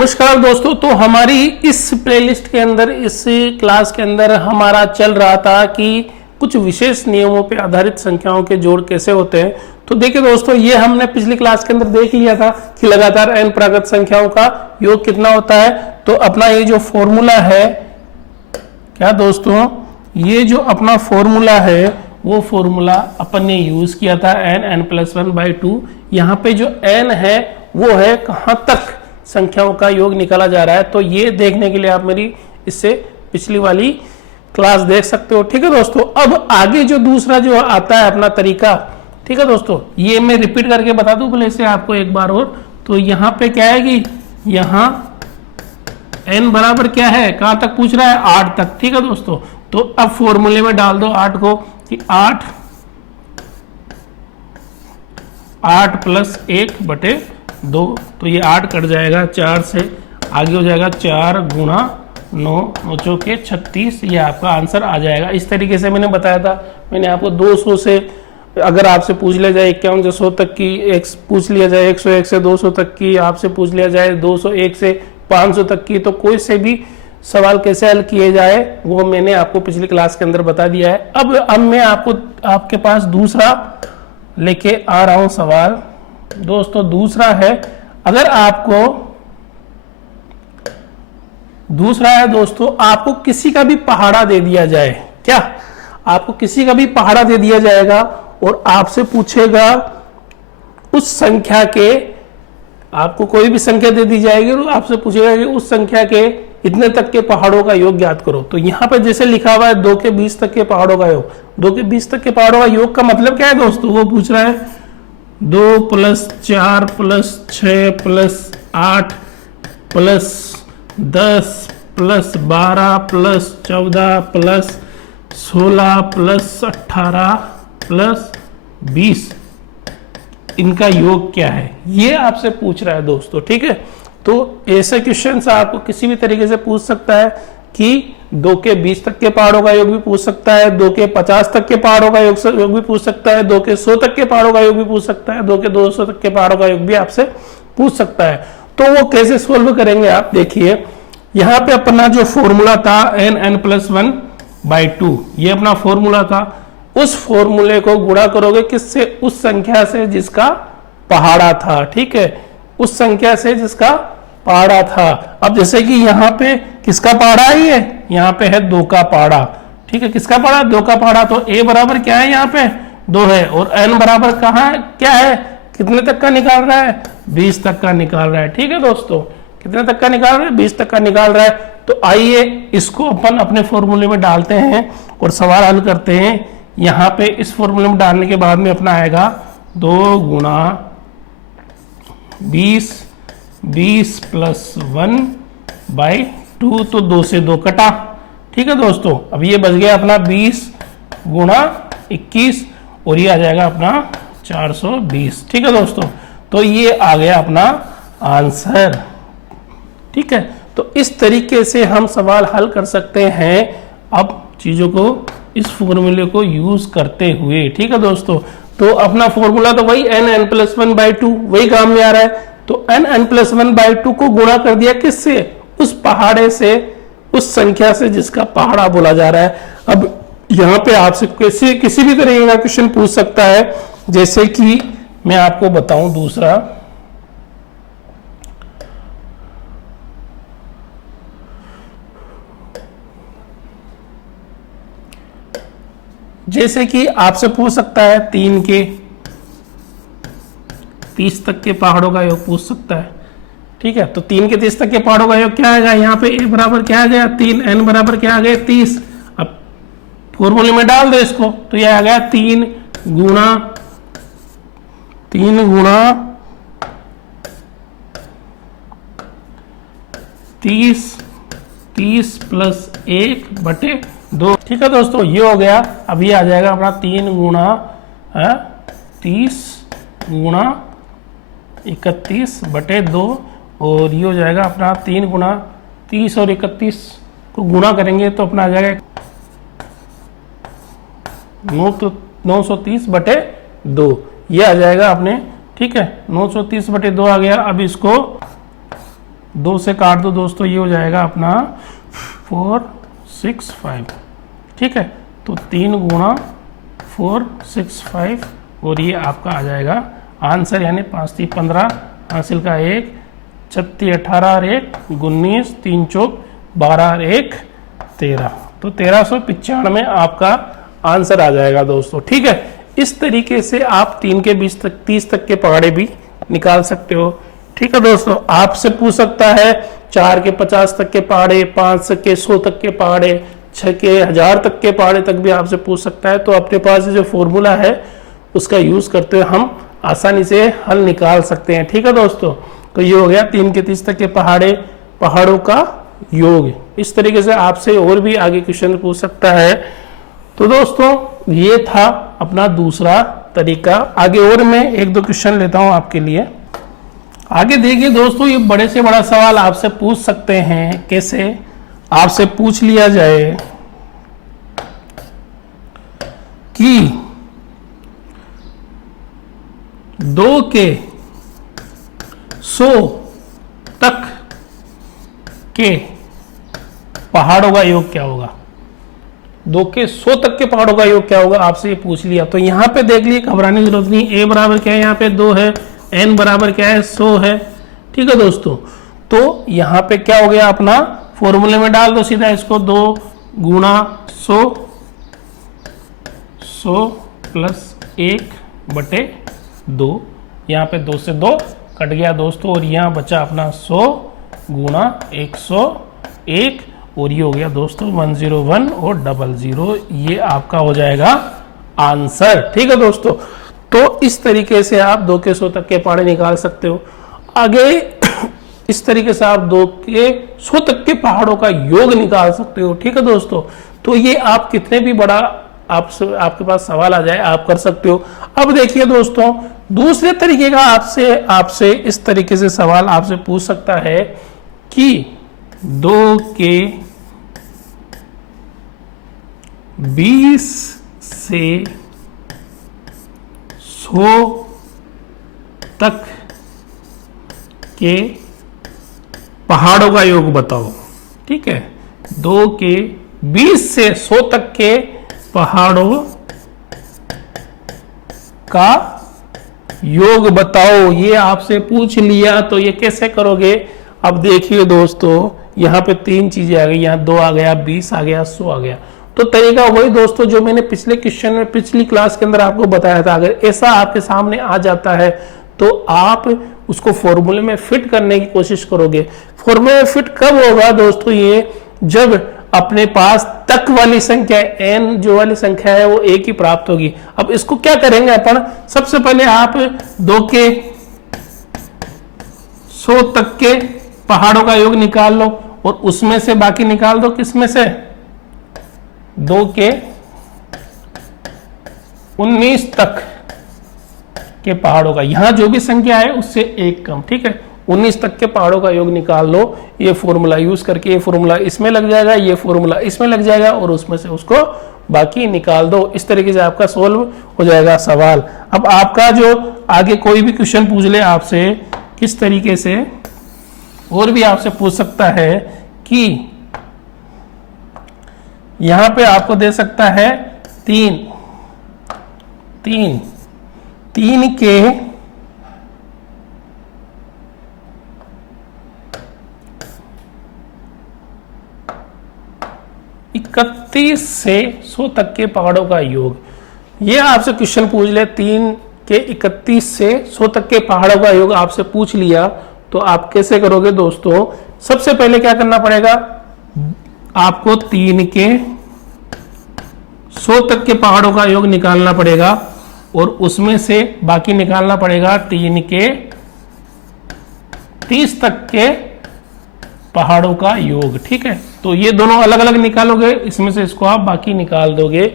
नमस्कार दोस्तों। तो हमारी इस प्लेलिस्ट के अंदर, इस क्लास के अंदर हमारा चल रहा था कि कुछ विशेष नियमों पर आधारित संख्याओं के जोड़ कैसे होते हैं। तो देखिए दोस्तों, ये हमने पिछली क्लास के अंदर देख लिया था कि लगातार n प्राकृत संख्याओं का योग कितना होता है। तो अपना ये जो फॉर्मूला है, क्या दोस्तों, ये जो अपना फॉर्मूला है वो फॉर्मूला अपन ने यूज किया था n+1/2। यहाँ पे जो n है वो है कहाँ तक संख्याओं का योग निकाला जा रहा है। तो ये देखने के लिए आप मेरी इससे पिछली वाली क्लास देख सकते हो। ठीक है दोस्तों, अब आगे जो दूसरा जो आता है अपना तरीका, ठीक है दोस्तों, ये मैं रिपीट करके बता दूं पहले से आपको एक बार और। तो यहाँ पे क्या है कि यहाँ n बराबर क्या है, कहाँ तक पूछ रहा है, 8 तक। ठीक है दोस्तों, तो अब फॉर्मूले में डाल दो 8 को कि 8 + 1/2। तो ये 8 कट जाएगा 4 से, आगे हो जाएगा 4 × 9, 9 चौके 36। ये आपका आंसर आ जाएगा। इस तरीके से मैंने बताया था। मैंने आपको 200 से, अगर आपसे पूछ लिया जाए 51 से 100 तक की, एक पूछ लिया जाए 101 से 200 तक की, आपसे पूछ लिया जाए 201 से 500 तक की, तो कोई से भी सवाल कैसे हल किए जाए वो मैंने आपको पिछली क्लास के अंदर बता दिया है। अब मैं आपके पास दूसरा लेके आ रहा हूं सवाल। दोस्तों दूसरा है, अगर आपको दूसरा है दोस्तों, आपको किसी का भी पहाड़ा दे दिया जाए, क्या आपको किसी का भी पहाड़ा दे दिया जाएगा और आपसे पूछेगा उस संख्या के, आपको कोई भी संख्या दे दी जाएगी और आपसे पूछेगा कि उस संख्या के इतने तक के पहाड़ों का योग ज्ञात करो। तो यहाँ पे जैसे लिखा हुआ है 2 के 20 तक के पहाड़ों का योग। 2 के 20 तक के पहाड़ों का योग का मतलब क्या है दोस्तों, वो पूछ रहा है 2 + 4 + 6 + 8 + 10 + 12 + 14 + 16 + 18 + 20, इनका योग क्या है, ये आपसे पूछ रहा है दोस्तों। ठीक है, तो ऐसे क्वेश्चन आपको किसी भी तरीके से पूछ सकता है कि 2 के 20 तक के पहाड़ों का योग भी पूछ सकता है, 2 के 50 तक के पहाड़ों का योग भी पूछ सकता है, 2 के 100 तक के पहाड़ों का योग भी पूछ सकता है, 2 के 200 तक के पहाड़ों का योग भी आपसे पूछ सकता है। तो वो कैसे सोल्व करेंगे आप देखिए। यहाँ पे अपना जो फॉर्मूला था n+1/2, ये अपना फॉर्मूला था। उस फॉर्मूले को गुणा करोगे किससे, उस संख्या से जिसका पहाड़ा था। ठीक है, उस संख्या से जिसका पहाड़ा था। अब जैसे कि यहाँ पे किसका पहाड़ा है, ये यहाँ पे है 2 का पहाड़ा। ठीक है, किसका पहाड़ा, 2 का पहाड़ा। तो a बराबर क्या है, यहाँ पे 2 है, और n बराबर कहाँ है, क्या है, कितने तक का निकाल रहा है, 20 तक का निकाल रहा है। ठीक है दोस्तों, कितने तक का निकाल रहा है, 20 तक का निकाल रहा है। तो आइए इसको अपन अपने फॉर्मूले में डालते हैं और सवाल हल करते हैं। यहाँ पे इस फॉर्मूले में डालने के बाद में अपना आएगा 2 × 20 + 1/2। तो 2 से 2 कटा। ठीक है दोस्तों, अब ये बच गया अपना 20 × 21 और ये आ जाएगा अपना 420। ठीक है दोस्तों, तो ये आ गया अपना आंसर। ठीक है, तो इस तरीके से हम सवाल हल कर सकते हैं अब चीजों को इस फॉर्मूले को यूज करते हुए। ठीक है दोस्तों, तो अपना फॉर्मूला तो वही n+1/2 वही काम में आ रहा है। तो n+1/2 को गुणा कर दिया किससे, उस पहाड़े से, उस संख्या से जिसका पहाड़ा बोला जा रहा है। अब यहाँ पे आपसे किसी भी तरीके का क्वेश्चन पूछ सकता है। जैसे कि मैं आपको बताऊं दूसरा, जैसे कि आपसे पूछ सकता है 3 के 30 तक के पहाड़ों का योग पूछ सकता है। ठीक है, तो 3 के 30 तक के पहाड़ों का योग क्या आएगा, यहाँ पे a बराबर क्या आ गया 3, n बराबर क्या आ गया 30। अब फॉर्मूले में डाल दो इसको, तो ये आ गया 3 × 30 + 1/2। ठीक है दोस्तों, ये हो गया। अब ये आ जाएगा अपना 3 × 30 × 31/2 और ये हो जाएगा अपना 3 × 30 और 31 को गुणा करेंगे तो अपना आ जाएगा 930/2, ये आ जाएगा अपने। ठीक है, 930/2 आ गया। अब इसको 2 से काट दो दोस्तों, ये हो जाएगा अपना 4 6 5। ठीक है, तो 3 गुणा 4 6 5 और ये आपका आ जाएगा आंसर, यानी 5 3 15 हासिल का 1 36 18 और 1 19 3 चौक 12 और 1 13, तो 1395 आपका आंसर आ जाएगा दोस्तों। ठीक है, इस तरीके से आप 3 के 20 तक 30 तक के पहाड़े भी निकाल सकते हो। ठीक है दोस्तों, आपसे पूछ सकता है 4 के 50 तक के पहाड़े, 5 के 100 तक के पहाड़े, 6 के 1000 तक के पहाड़े तक भी आपसे पूछ सकता है। तो अपने पास जो फॉर्मूला है उसका यूज करते हुए हम आसानी से हल निकाल सकते हैं। ठीक है दोस्तों, तो ये हो गया 3 के 30 तक के पहाड़ों का योग। इस तरीके से आपसे और भी आगे क्वेश्चन पूछ सकता है। तो दोस्तों ये था अपना दूसरा तरीका। आगे और मैं 1-2 क्वेश्चन लेता हूं आपके लिए। आगे देखिए दोस्तों, ये बड़े से बड़ा सवाल आपसे पूछ सकते हैं। कैसे? आपसे पूछ लिया जाए कि 2 के 100 तक के पहाड़ों का योग क्या होगा। 2 के 100 तक के पहाड़ों का योग क्या होगा, आपसे ये पूछ लिया। तो यहां पे देख लिए, घबराने की जरूरत नहीं। a बराबर क्या है, यहाँ पे 2 है, n बराबर क्या है 100 है। ठीक है दोस्तों, तो यहाँ पे क्या हो गया, अपना फॉर्मूले में डाल दो सीधा इसको, 2 गुणा 100 प्लस 1/2। यहाँ पे 2 से 2 कट गया दोस्तों, और यहाँ बचा अपना 100 गुणा 101, और ये हो गया दोस्तों 101 और 00। ये आपका हो जाएगा आंसर। ठीक है दोस्तों, तो इस तरीके से आप 2 के 100 तक के पहाड़े निकाल सकते हो। आगे इस तरीके से आप 2 के 100 तक के पहाड़ों का योग निकाल सकते हो। ठीक है दोस्तों, तो ये आप कितने भी बड़ा आपके पास सवाल आ जाए आप कर सकते हो। अब देखिए दोस्तों, दूसरे तरीके का आपसे इस तरीके से सवाल आपसे पूछ सकता है कि 2 के 20 से 100 तक के पहाड़ों का योग बताओ। ठीक है, 2 के 20 से 100 तक के पहाड़ों का योग बताओ, ये आपसे पूछ लिया। तो ये कैसे करोगे? अब देखिए दोस्तों, यहाँ पे 3 चीजें आ गई, यहाँ 2 आ गया, 20 आ गया, 100 आ गया। तो तरीका वही दोस्तों जो मैंने पिछले क्वेश्चन में पिछली क्लास के अंदर आपको बताया था। अगर ऐसा आपके सामने आ जाता है तो आप उसको फॉर्मूले में फिट करने की कोशिश करोगे। फॉर्मूले में फिट कब होगा दोस्तों? ये जब अपने पास तक वाली संख्या n जो वाली संख्या है वो एक ही प्राप्त होगी। अब इसको क्या करेंगे अपन, सबसे पहले आप 2 के 100 तक के पहाड़ों का योग निकाल लो और उसमें से बाकी निकाल दो। किसमें से? 2 के 19 तक के पहाड़ों का, यहां जो भी संख्या है उससे एक कम। ठीक है, 19 तक के पहाड़ों का योग निकाल लो। ये फॉर्मूला यूज करके, ये फॉर्मूला इसमें लग जाएगा, ये फॉर्मूला इसमें लग जाएगा, और उसमें से उसको बाकी निकाल दो। इस तरीके से आपका सोल्व हो जाएगा सवाल। अब आपका जो आगे कोई भी क्वेश्चन पूछ ले आपसे, किस तरीके से और भी आपसे पूछ सकता है कि यहां पे आपको दे सकता है 3 के 31 से 100 तक के पहाड़ों का योग। ये आपसे क्वेश्चन पूछ ले, 3 के 31 से 100 तक के पहाड़ों का योग आपसे पूछ लिया, तो आप कैसे करोगे दोस्तों? सबसे पहले क्या करना पड़ेगा आपको? 3 के 100 तक के पहाड़ों का योग निकालना पड़ेगा और उसमें से बाकी निकालना पड़ेगा 3 के 30 तक के पहाड़ों का योग। ठीक है, तो ये दोनों अलग अलग निकालोगे, इसमें से इसको आप बाकी निकाल दोगे,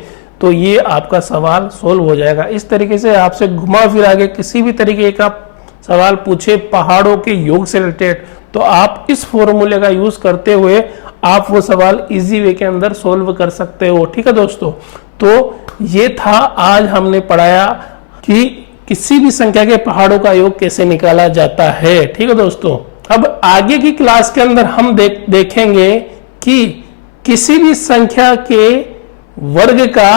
तो ये आपका सवाल सोल्व हो जाएगा। इस तरीके से आपसे घुमा फिरा के किसी भी तरीके का सवाल पूछे पहाड़ों के योग से रिलेटेड, तो आप इस फॉर्मूले का यूज करते हुए आप वो सवाल इजी वे के अंदर सोल्व कर सकते हो। ठीक है दोस्तों, तो ये था आज हमने पढ़ाया कि किसी भी संख्या के पहाड़ों का योग कैसे निकाला जाता है। ठीक है दोस्तों, अब आगे की क्लास के अंदर हम देखेंगे कि किसी भी संख्या के वर्ग का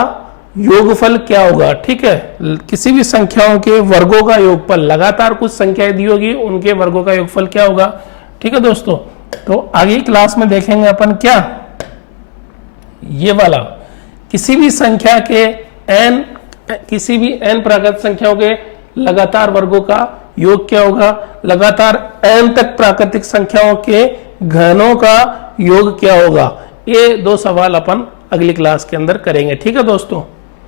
योगफल क्या होगा। ठीक है, किसी भी संख्याओं के वर्गों का योगफल, लगातार कुछ संख्याएं दी होगी उनके वर्गों का योगफल क्या होगा। ठीक है दोस्तों, तो आगे की क्लास में देखेंगे अपन क्या, ये वाला किसी भी संख्या के किसी भी n प्राकृतिक संख्याओं के लगातार वर्गों का योग क्या होगा, लगातार n तक प्राकृतिक संख्याओं के घनों का योग क्या होगा। ये दो सवाल अपन अगली क्लास के अंदर करेंगे। ठीक है दोस्तों।